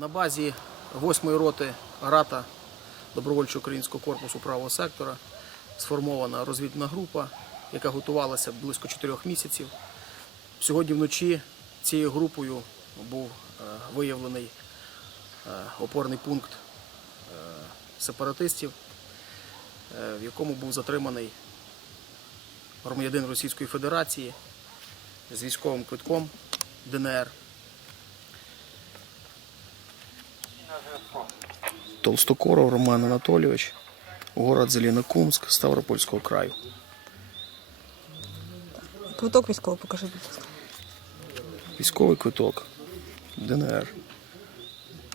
На базі 8-ї роти рата Добровольчого Українського корпусу правого сектора сформована розвідна група, яка готувалася близько 4 місяців. Сьогодні вночі цією групою був виявлений опорний пункт сепаратистів, в якому був затриманий громадянин Російської Федерації з військовим квитком ДНР. Толстокоров Роман Анатольович город Зеленокумськ, Ставропольського краю. Квиток військовий, покажи. Військовий квиток ДНР.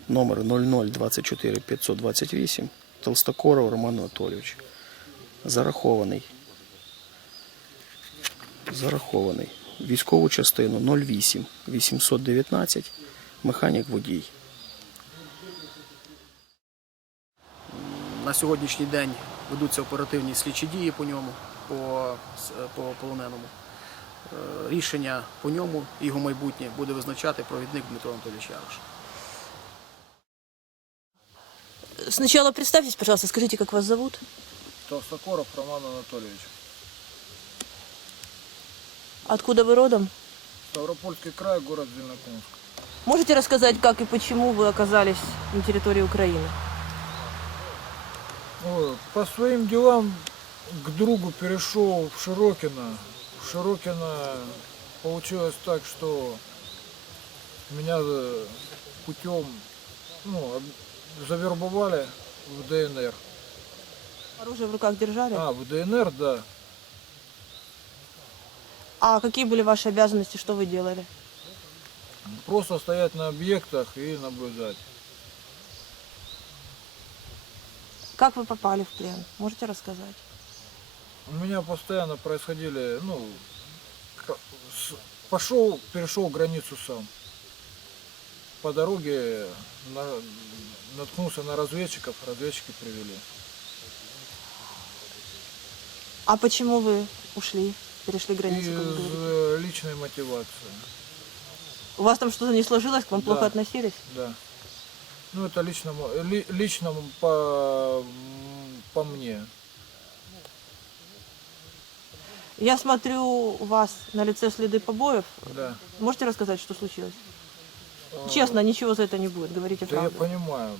Номер 0024528 Толстокоров Роман Анатольович Зарахований. Зарахований. Військову частину 08, 819, механік водій. На сьогоднішній день ведуться оперативні слідчі дії по ньому, по полоненому. По Рішення по ньому, його майбутнє, буде визначати провідник Дмитро Анатолійович Ярош. Спочатку представтесь, ласка, скажіть, як вас зовут? Анатолійович. Откуда Товстокоров Роман ви родом? Ставропольський край, місто Звільнекомський. Можете розказати, як і чому ви оказались на території України? Вот. По своим делам к другу перешел в Широкино. В Широкино получилось так, что меня путем ну, завербовали в ДНР. Оружие в руках держали? А, в ДНР, да. А какие были ваши обязанности, что вы делали? Просто стоять на объектах и наблюдать. Как вы попали в плен? Можете рассказать? У меня постоянно происходили, ну, пошел, перешел границу сам. По дороге на, наткнулся на разведчиков, разведчики привели. А почему вы ушли, перешли границу? Из личной мотивации. У вас там что-то не сложилось, к вам да, плохо относились? Да. Ну, это лично лично по, по мне. Я смотрю у вас на лице следы побоев. Да. Можете рассказать, что случилось? А, Честно, ничего за это не будет, говорите да правду. я понимаю.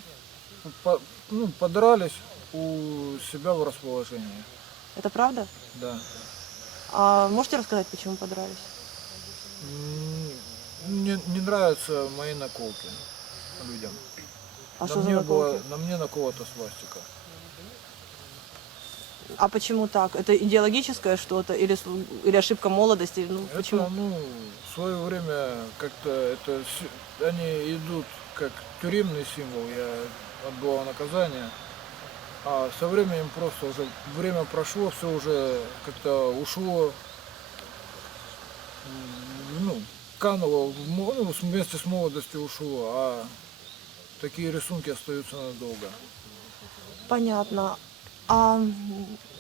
По, ну, подрались у себя в расположении. Это правда? Да. А можете рассказать, почему подрались? Не, не нравятся мои наколки людям. А на что мне за было, На мне на кого-то свастика. А почему так? Это идеологическое что-то или, или ошибка молодости? Ну, это, почему? ну, в свое время как-то это... Они идут как тюремный символ, я отбывал наказание. А со временем просто уже время прошло, все уже как-то ушло, ну, кануло, ну, вместе с молодостью ушло, а такие рисунки остаются надолго. Понятно. А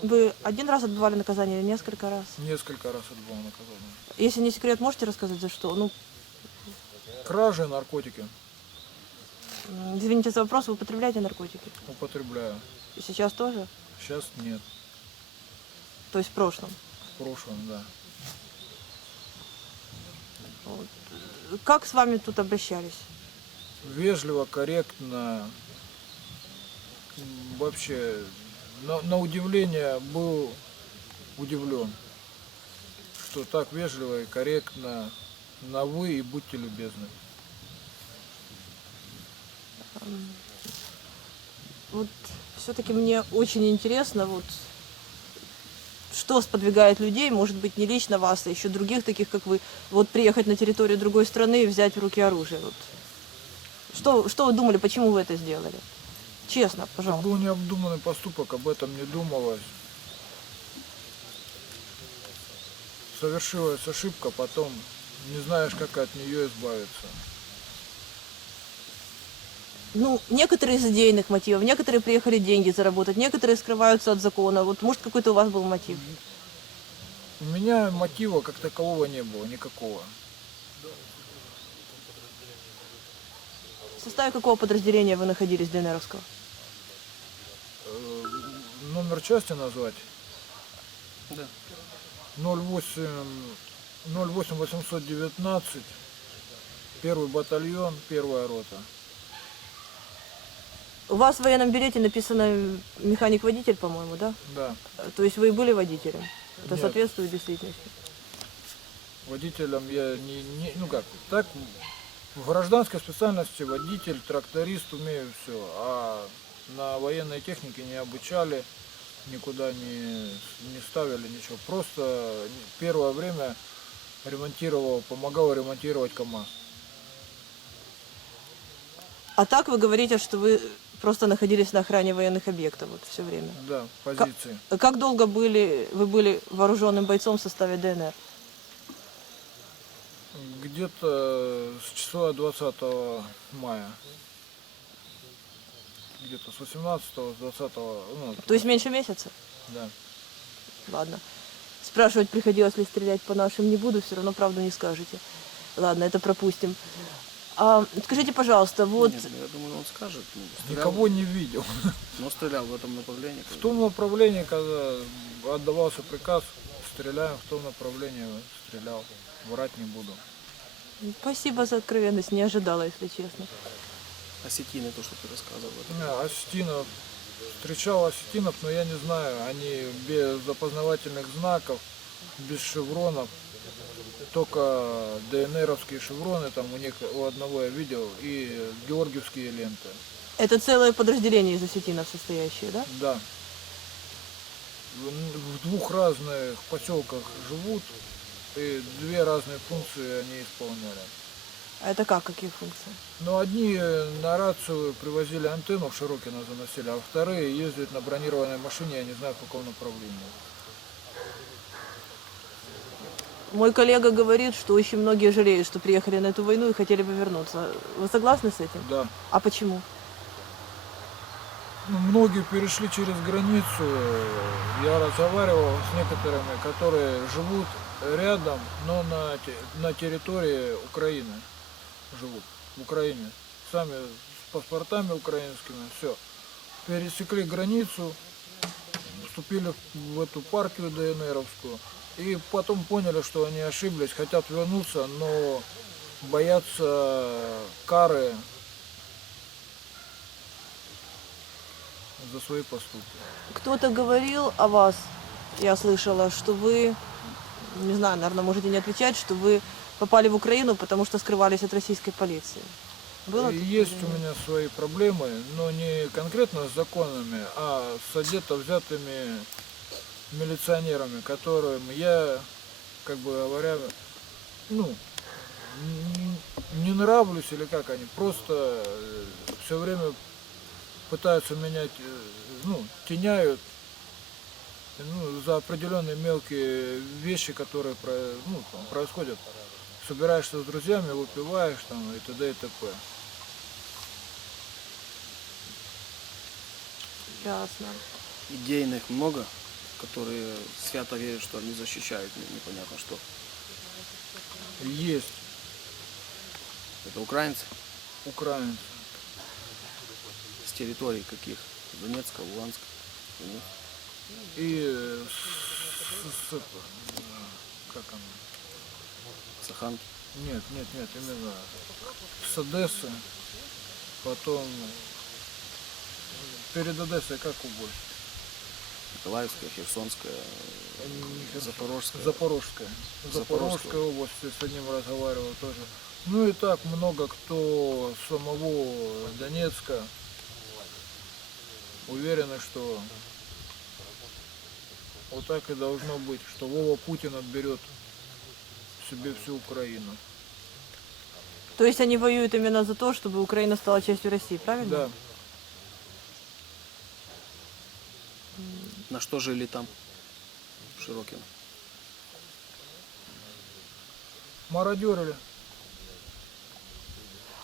вы один раз отбывали наказание или несколько раз? Несколько раз отбывал наказание. Если не секрет, можете рассказать, за что? Ну... Кражи, наркотики. Извините за вопрос, вы употребляете наркотики? Употребляю. И сейчас тоже? Сейчас нет. То есть в прошлом? В прошлом, да. Вот. Как с вами тут обращались? вежливо, корректно, вообще, на, на удивление был удивлен, что так вежливо и корректно, на вы и будьте любезны. Вот все-таки мне очень интересно, вот что сподвигает людей, может быть, не лично вас, а еще других таких, как вы, вот приехать на территорию другой страны и взять в руки оружие. Вот, что, что вы думали, почему вы это сделали? Честно, пожалуйста. Это был необдуманный поступок, об этом не думалось. Совершилась ошибка, потом не знаешь, как от нее избавиться. Ну, некоторые из идейных мотивов, некоторые приехали деньги заработать, некоторые скрываются от закона. Вот, может, какой-то у вас был мотив? У меня мотива как такового не было, никакого. В составе какого подразделения вы находились, для ДНРовского? Номер части назвать? Да. 08-819, первый батальон, первая рота. У вас в военном билете написано механик-водитель, по-моему, да? Да. То есть вы и были водителем? Это Нет. соответствует действительности? Водителем я не, не, ну как, так в гражданской специальности водитель, тракторист, умею все, а на военной технике не обучали, никуда не, не ставили ничего. Просто первое время ремонтировал, помогал ремонтировать КАМАЗ. А так вы говорите, что вы просто находились на охране военных объектов вот все время? Да, позиции. К- как долго были, вы были вооруженным бойцом в составе ДНР? где-то с числа 20 мая. Где-то с 18, с 20. Ну, вот, То да. есть меньше месяца? Да. Ладно. Спрашивать, приходилось ли стрелять по нашим, не буду, все равно правду не скажете. Ладно, это пропустим. А, скажите, пожалуйста, вот... Нет, я думаю, он скажет. Никого стрелял... Никого не видел. Но стрелял в этом направлении. В том направлении, когда отдавался приказ, стреляем в том направлении, стрелял. Врать не буду. Спасибо за откровенность, не ожидала, если честно. Осетины, то, что ты рассказывал. Не, да, осетина. Встречал осетинов, но я не знаю, они без опознавательных знаков, без шевронов. Только ДНРовские шевроны, там у них у одного я видел, и георгиевские ленты. Это целое подразделение из осетинов состоящее, да? Да. В, в двух разных поселках живут, и две разные функции они исполняли. А это как, какие функции? Ну, одни на рацию привозили антенну в Широкино заносили, а вторые ездят на бронированной машине, я не знаю, в каком направлении. Мой коллега говорит, что очень многие жалеют, что приехали на эту войну и хотели бы вернуться. Вы согласны с этим? Да. А почему? Ну, многие перешли через границу. Я разговаривал с некоторыми, которые живут рядом, но на, на территории Украины живут. В Украине. Сами с паспортами украинскими. Все. Пересекли границу, вступили в эту партию ДНРовскую. И потом поняли, что они ошиблись, хотят вернуться, но боятся кары за свои поступки. Кто-то говорил о вас, я слышала, что вы не знаю, наверное, можете не отвечать, что вы попали в Украину, потому что скрывались от российской полиции. Было Есть такое? у меня свои проблемы, но не конкретно с законами, а с одето взятыми милиционерами, которым я, как бы говоря, ну, не нравлюсь или как они, просто все время пытаются менять, ну, теняют ну, за определенные мелкие вещи, которые про, ну, там, происходят. Собираешься с друзьями, выпиваешь там и т.д. и т.п. Ясно. Идейных много, которые свято верят, что они защищают непонятно что. Есть. Это украинцы? Украинцы. С территории каких? Донецка, Луганск? Донецк и с, с, с, как оно? Саханки? Нет, нет, нет, именно с Одессы, потом перед Одессой как уголь. Николаевская, Херсонская, Не, Запорожская. Запорожская. Запорожская, Запорожская область, я с одним разговаривал тоже. Ну и так много кто самого Донецка уверены, что вот так и должно быть, что Вова Путин отберет себе всю Украину. То есть они воюют именно за то, чтобы Украина стала частью России, правильно? Да. На что жили там в широким? Мародеры.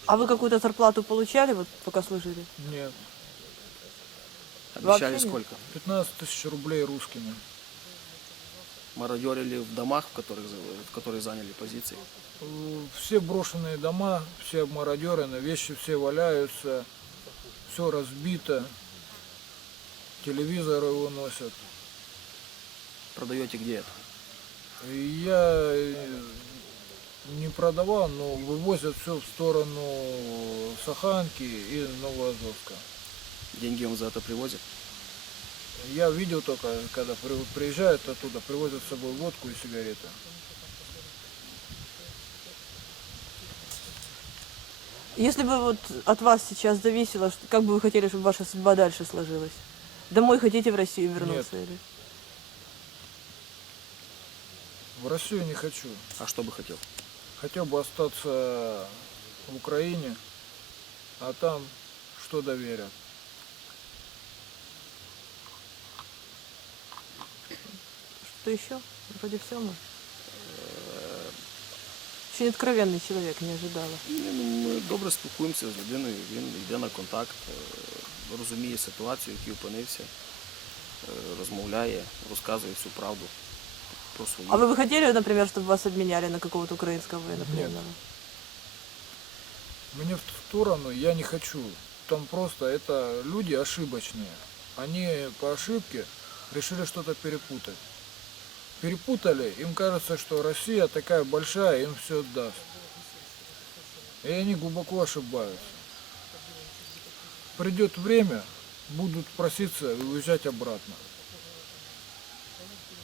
А вы какую-то зарплату получали, вот пока служили? Нет. Обещали Вообще сколько? Нет. 15 тысяч рублей русскими мародерили в домах, в которых, в которых заняли позиции? Все брошенные дома, все мародерены, вещи все валяются, все разбито, телевизоры выносят. Продаете где это? Я не продавал, но вывозят все в сторону Саханки и Новоазовска. Деньги вам за это привозят? Я видел только, когда приезжают оттуда, привозят с собой водку и сигареты. Если бы вот от вас сейчас зависело, как бы вы хотели, чтобы ваша судьба дальше сложилась? Домой хотите в Россию вернуться Нет. или? В Россию не хочу. А что бы хотел? Хотел бы остаться в Украине, а там что доверят. Что? что еще? Вроде все мы. Очень откровенный человек, не ожидала. Мы добре спілкуємося з людиною, він йде на контакт, розуміє ситуацию, в якій опинився, рассказывает всю правду. Про А вы б хотіли, наприклад, щоб вас обменяли на какого-то якогось українського воєнного? Мне в ту сторону я не хочу. Там просто это люди ошибочные. Они по ошибке решили что-то перепутать перепутали, им кажется, что Россия такая большая, им все даст. И они глубоко ошибаются. Придет время, будут проситься и уезжать обратно.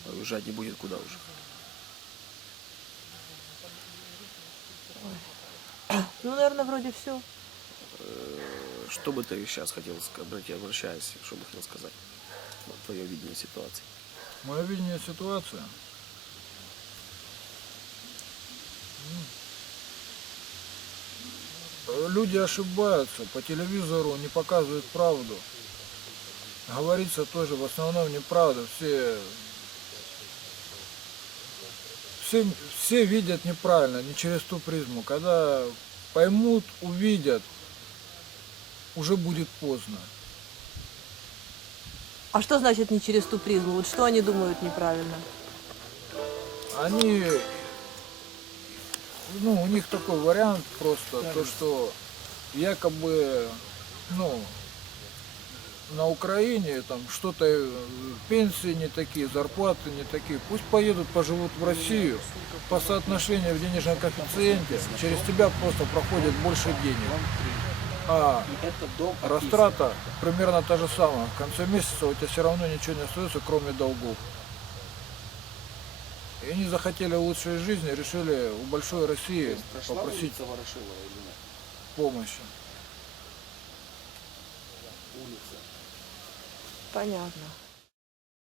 А уезжать не будет куда уже. Ну, наверное, вроде все. Что бы ты сейчас хотел сказать, обращаясь, что бы хотел сказать? Твое видение ситуации мое видение ситуация. Люди ошибаются, по телевизору не показывают правду. Говорится тоже в основном неправда. Все, все, все видят неправильно, не через ту призму. Когда поймут, увидят, уже будет поздно. А что значит не через ту призму? Вот что они думают неправильно? Они... Ну, у них такой вариант просто, да. то, что якобы, ну, на Украине там что-то, пенсии не такие, зарплаты не такие. Пусть поедут, поживут в Россию по соотношению в денежном коэффициенте. Через тебя просто проходит больше денег. А растрата примерно та же самая. В конце месяца у тебя все равно ничего не остается, кроме долгов. И они захотели лучшей жизни, решили у большой России есть, попросить Ворошилова помощи. Да, улица. Понятно.